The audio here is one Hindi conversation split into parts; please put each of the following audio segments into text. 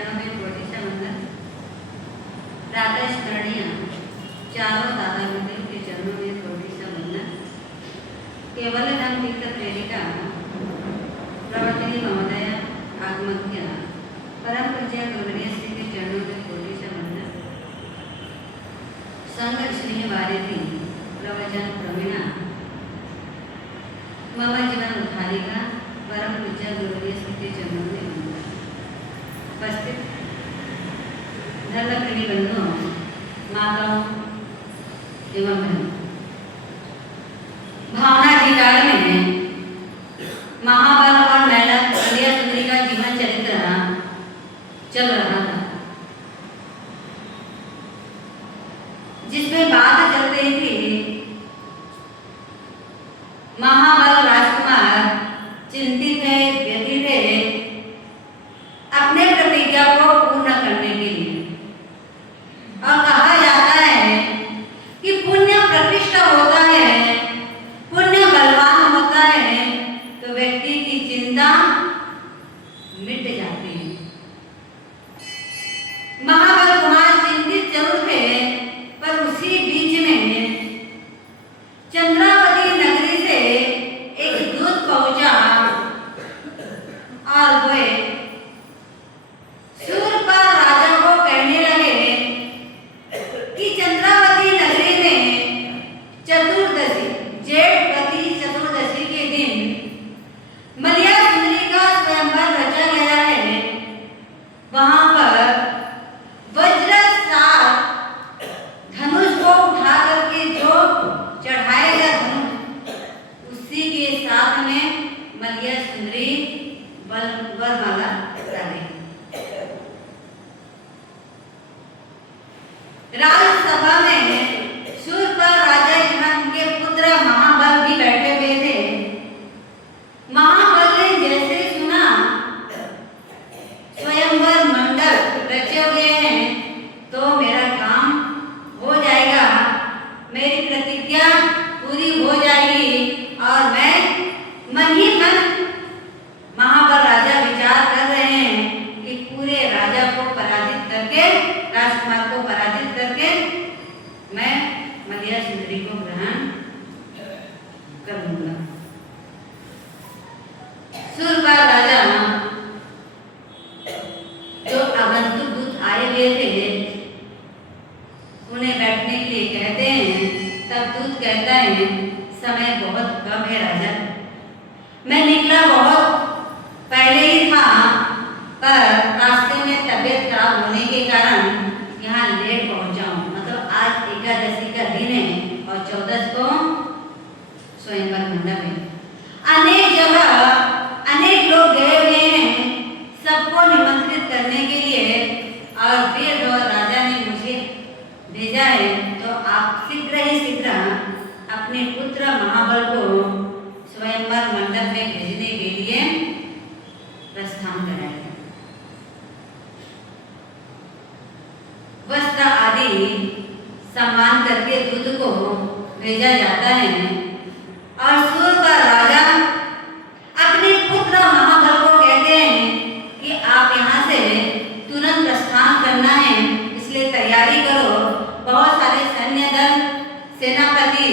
चरणों में कोटि सा वंदन। प्रातः स्मरणीय चारों दादा गुरुदेव के चरणों में कोटि सा वंदन। केवल धम तीर्थ प्रेरिका प्रवचनी महोदय आत्मज्ञ परम पूज्य गौरवीय श्री के चरणों में कोटि सा वंदन। संघ स्नेह वारिधि प्रवचन प्रवीणा मम जीवन उद्धारिका परम पूज्य गौरवीय श्री के चरणों में वंदन। उपस्थित धर्मप्रेमी बंधुओं, माताओं एवं बहनों, भावनाधिकार में महाबल और महिला कन्या सुंदरी का जीवन चरित्र चल रहा था, जिसमें बात चल रही थी महाबल राजकुमार चिंतित है, व्यथित है अपने प्रतिज्ञा को पूर्ण करने के लिए। और कहा जाता है कि पुण्य प्रतिष्ठा होता है, पुण्य बलवान होता है तो व्यक्ति की चिंता मिट जाती है। महाबल कुमार चिंतित जरूर थे, पर उसी बीच में चंद्रावती नगरी से एक दूत पहुंचा और वे शूरपा राजा को कहने लगे कि चंद्रावती नगरी में चतुर्दशी जेठवती चतुर्दशी के दिन मलिया सुंदरी का स्वयंवर रचा गया है। वहां पर वज्र सात धनुष को उठा करके जो चढ़ाएगा धनुष, उसी के साथ में मलिया सुंदरी वरमाला डालेगी। राजसभा में शूरपा राजा एवं उनके पुत्र महाबल भी बैठे हुए थे। महाबल ने जैसे सुना स्वयंवर मंडल रचे हुए हैं तो मेरा काम हो जाएगा, मेरी प्रतिज्ञा पूरी हो जाएगी और मैं मन ही मन महाबल राजा विचार कर रहे हैं कि पूरे राजा को पराजित करके, राजकुमार को पराजित करके मैं मलिया सुंदरी को ग्रहण कर लूंगा। शूरपा राजा जो आगंतुक दूत आए हुए थे उन्हें बैठने के लिए कहते हैं, तब दूत कहता है समय बहुत कम है राजा, मैं निकला बहुत पहले ही था, पर रास्ते में तबीयत खराब होने के कारण यहाँ लेट पहुंचा हूँ। मतलब आज एकादशी का दिन है और 14 को स्वयंवर मंडप है। अनेक जगह अनेक लोग गए हुए हैं सबको निमंत्रित करने के लिए, और फिर राजा ने मुझे भेजा है तो आप शीघ्र ही शीघ्र अपने पुत्र महाबल को स्वयंवर मंडप में भेजने के लिए प्रस्थान कराएगा। वस्त्र आदि सम्मान करके दूत को भेजा जाता है और शूरपा राजा अपने पुत्र महाबल को कहते हैं कि आप यहाँ से तुरंत प्रस्थान करना है, इसलिए तैयारी करो। बहुत सारे सैन्य दल, सेनापति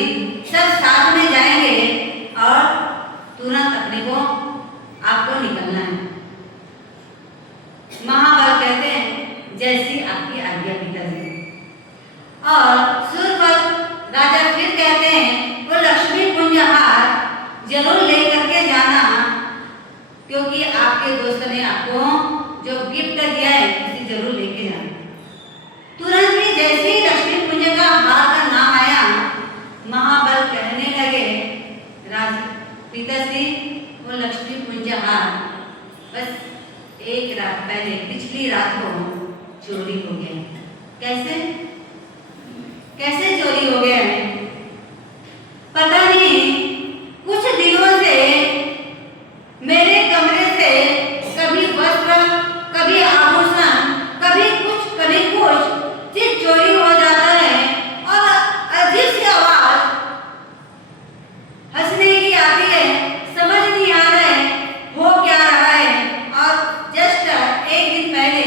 सब साथ में जाएंगे और तुरंत अपने को आपको निकलना है। महाबल कहते हैं जैसी आपकी आज्ञा पिताजी। और शूरपा राजा फिर कहते हैं वो लक्ष्मी पुंज हार जरूर लेकर के जाना, क्योंकि आपके दोस्त ने आपको जो गिफ्ट दिया है उसे जरूर लेके जाना। तुरंत ही जैसे ही लक्ष्मी पुंज का हार का नाम आया, महाबल कहने लगे पिताश्री वो लक्ष्मी पुंज हार बस एक रात पहले पिछली रात को चोरी हो गया। कैसे कैसे चोरी हो गया है पता नहीं। कुछ दिनों से मेरे कमरे से कभी वस्त्र, कभी आभूषण, कभी कुछ चीज चोरी हो जाता है और अजीब सी आवाज हंसने की आती है, समझ नहीं आ रहा है हो क्या रहा है। और जस्ट एक दिन पहले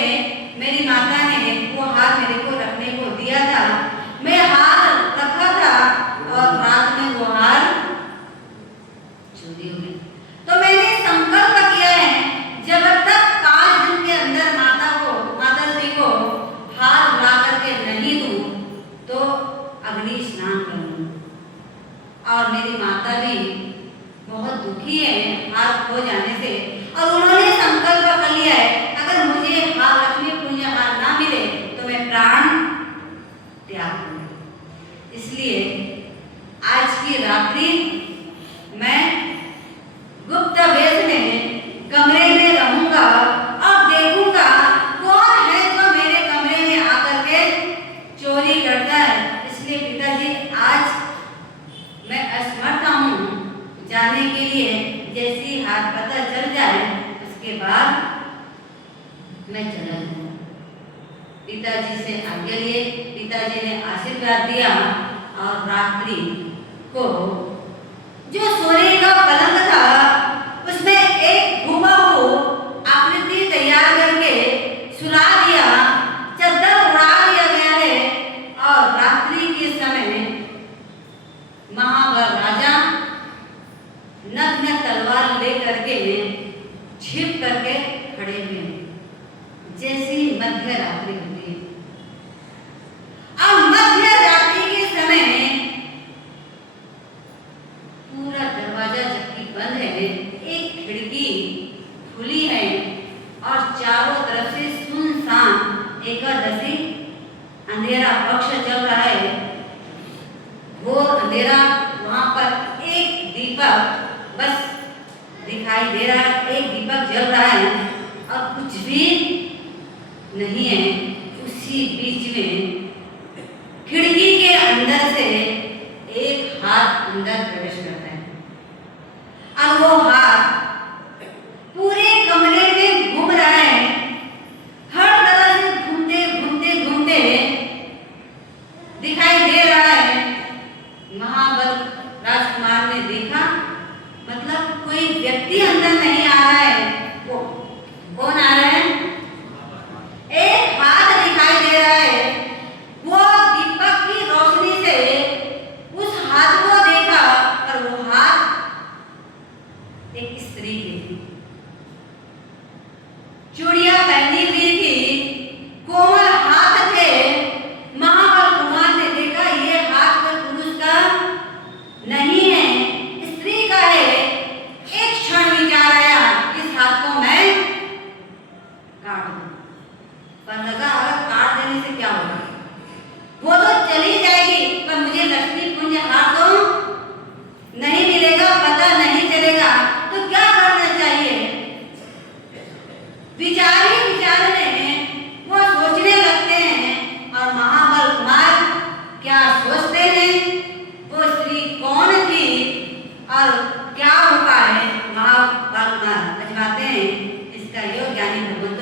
पिताजी से आज्ञा लिए। पिताजी ने आशीर्वाद दिया और रात्रि को जो सोने का पलंग था उसमें एक हूबहू आकृति तैयार करके सुला दिया, चद्दर उड़ा दिया गया है। और रात्रि के समय महाबल राजा नग्न तलवार लेकर के छिप करके खड़े हुए जैसी मध्य रात्रि होती है। अब मध्य रात्रि के समय पूरा दरवाजा जबकि बंद है, एक खिड़की खुली है और चारों तरफ से सुनसान एकादशी अंधेरा पक्ष चल रहा है, घोर अंधेरा। वहां पर एक दीपक बस दिखाई दे रहा है, एक दीपक जल रहा है और कुछ भी नहीं है। उसी बीच में खिड़की के अंदर से एक हाथ अंदर प्रवेश करता है और वो हाथ पूरे कमरे में घूम रहा है, हर तरह से घूमते घूमते घूमते दिखाई दे रहा है। महाबल राजकुमार ने देखा, मतलब कोई व्यक्ति अंदर नहीं आ रहा है। वो कौन आ रहा है? एक हाथ दिखाई दे रहा है। वो दीपक की रोशनी से उस हाथ को देखा और वो हाथ एक स्त्री की थी, चूड़ियां पहनी हुई थी, कोमल हाथ थे। महाबल कुमार ने देखा ये हाथ कोई पुरुष का नहीं है, स्त्री का है। एक क्षण विचार आया, इस हाथ को मैं काट दूं। पर लगा अगर काट देने से क्या होगा, वो तो चली जाएगी पर मुझे लक्ष्मी पुंज हाथ तो नहीं मिलेगा, पता नहीं चलेगा। तो क्या करना चाहिए? विचार ही विचार में वो सोचने लगते हैं और महाबल कुमार क्या सोचते हैं, वो स्त्री कौन थी और क्या उपाय महाबल कुमार अजमाते हैं। इसका योग ज्ञानी भगवंत